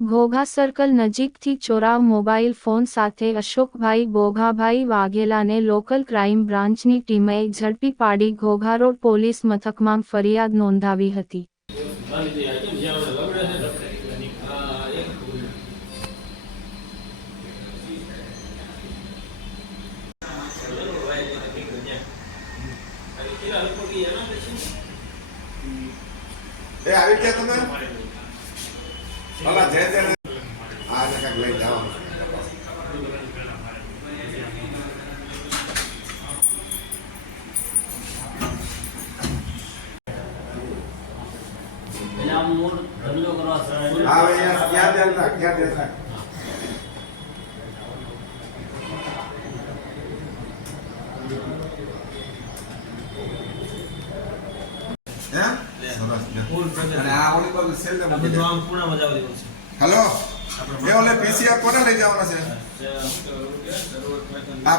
Ghogha circle નજીકથી ચોરાવ mobile phone સાથે અશોકભાઈ બોઘાભાઈ વાઘેલાને local crime બ્રાન્ચની ટીમે ઝડપી પાડી ઘોઘા રોડ પોલીસ મથકમાં ફરિયાદ નોંધાવી હતી. આવી ગયા તમે ભલા જય જય આ જગત લઈ જવાનું હા ભાઈ ક્યાં ધ્યાન રાખ ક્યાં ધ્યાન રાખ હેલો એ ઓલે પીસીઆર કોને લઈ જવાના છે આ